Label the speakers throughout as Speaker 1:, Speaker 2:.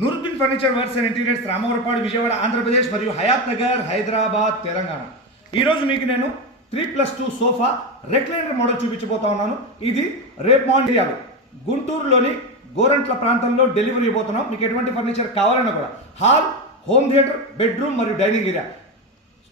Speaker 1: Nooruddin furniture works and interiors Ramavarapadu Vijayawada Andhra Pradesh మరియు హయాత్ నగర్ హైదరాబాద్ తెలంగాణ ఈరోజు మీకు నేను three plus two sofa recliner model చూపించబోతా ఉన్నాను. ఇది రేపు మార్నింగ్ గుంటూరులోని గోరంట్ల ప్రాంతంలో డెలివరీ ఇవ్వబోతున్నాం మీకు ఎటువంటి ఫర్నిచర్ కావాలన్నా కూడా. హాల్ హోమ్ థియేటర్ బెడ్రూమ్ మరియు డైనింగ్ ఏరియా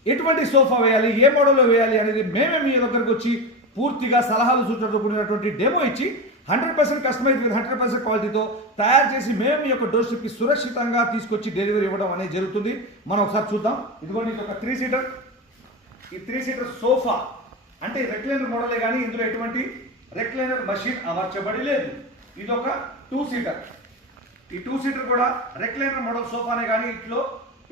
Speaker 1: ఎటువంటి సోఫా వేయాలి ఏ మోడల్లో వేయాలి అనేది మేమే మీ దగ్గరకు వచ్చి పూర్తిగా సలహాలు సూచనలు కూడినటువంటి డెమో ఇచ్చి hundred percent customize with hundred percent క్వాలిటీతో తయారు చేసి మేము మీ యొక్క డోర్ స్టెప్కి సురక్షితంగా తీసుకొచ్చి డెలివరీ ఇవ్వడం అనేది జరుగుతుంది. మనం ఒకసారి చూద్దాం. ఇదిగోండి ఇది ఒక త్రీ సీటర్ ఈ త్రీ సీటర్ సోఫా. అంటే రెక్లైనర్ మోడలే కానీ ఇందులో ఎటువంటి రెక్లైనర్ మషిన్ అమర్చబడి లేదు. ఇది ఒక టూ సీటర్ ఈ టూ సీటర్ కూడా రెక్లైనర్ మోడల్ సోఫానే కానీ ఇంట్లో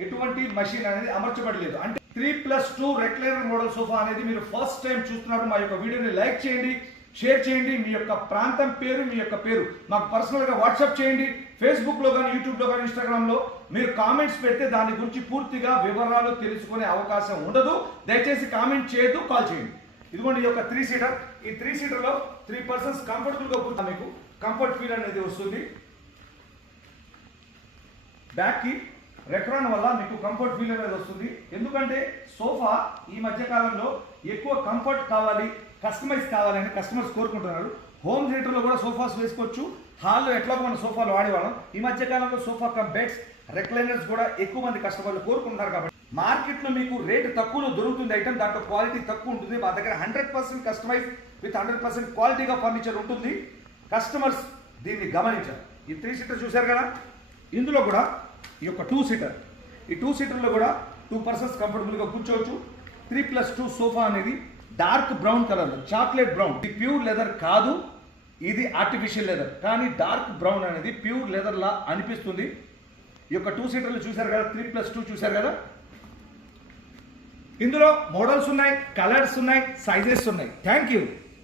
Speaker 1: ఎటువంటి మషిన్ అనేది అమర్చబడలేదు అంటే three plus two recliner model sofa అనేది మీరు ఫస్ట్ టైం చూస్తున్నారు. మా యొక్క వీడియోని లైక్ చేయండి. షేర్ చేయండి మీ యొక్క ప్రాంతం పేరు మీ యొక్క పేరు. మాకు పర్సనల్గా వాట్సాప్ చేయండి ఫేస్బుక్లో కానీ యూట్యూబ్లో కానీ ఇన్స్టాగ్రామ్లో మీరు కామెంట్స్ పెడితే దాని గురించి పూర్తిగా వివరాలు తెలుసుకునే అవకాశం ఉండదు. దయచేసి కామెంట్ చేయొద్దు కాల్ చేయండి. ఇదిగోండి ఈ యొక్క త్రీ సీటర్ ఈ త్రీ సీటర్లో త్రీ పర్సన్స్ కంఫర్టబుల్గా కూర్చొని మీకు కంఫర్ట్ ఫీల్ అనేది వస్తుంది. బ్యాక్కి రెక్రాన్ వల్ల మీకు కంఫర్ట్ ఫీల్ అనేది వస్తుంది. ఎందుకంటే సోఫా ఈ మధ్య కాలంలో ఎక్కువ కంఫర్ట్ కావాలి. కస్టమైజ్ కావాలని కస్టమర్స్ కోరుకుంటున్నారు. హోమ్ థియేటర్లో కూడా సోఫాస్ వేసుకోవచ్చు. హాల్లో ఎట్లా మనం సోఫాలు వాడేవాళ్ళం. ఈ మధ్య కాలంలో సోఫా కమ్ బెడ్స్ రెక్లైనర్స్ కూడా ఎక్కువ మంది కస్టమర్లు కోరుకుంటున్నారు కాబట్టి మార్కెట్లో మీకు రేటు తక్కువలో దొరుకుతుంది ఐటమ్ దాంట్లో క్వాలిటీ తక్కువ ఉంటుంది. మా దగ్గర hundred percent customize with hundred percent క్వాలిటీగా ఫర్నిచర్ ఉంటుంది. కస్టమర్స్ దీన్ని గమనించారు ఈ త్రీ సీటర్ చూశారు కదా? ఇందులో కూడా ఈ యొక్క టూ సీటర్. ఈ టూ సీటర్లో కూడా టూ పర్సన్స్ కంఫర్టబుల్గా కూర్చోవచ్చు. త్రీ ప్లస్ టూ సోఫా అనేది dark brown colour chocolate brown. ఇది ప్యూర్ లెదర్ కాదు ఇది ఆర్టిఫిషియల్ లెదర్. కానీ డార్క్ బ్రౌన్ అనేది ప్యూర్ లెదర్ లా అనిపిస్తుంది. ఈ యొక్క టూ సీటర్లు చూశారు కదా త్రీ ప్లస్ టూ చూశారు కదా? ఇందులో మోడల్స్ ఉన్నాయి కలర్స్ ఉన్నాయి సైజెస్ ఉన్నాయి. Thank you.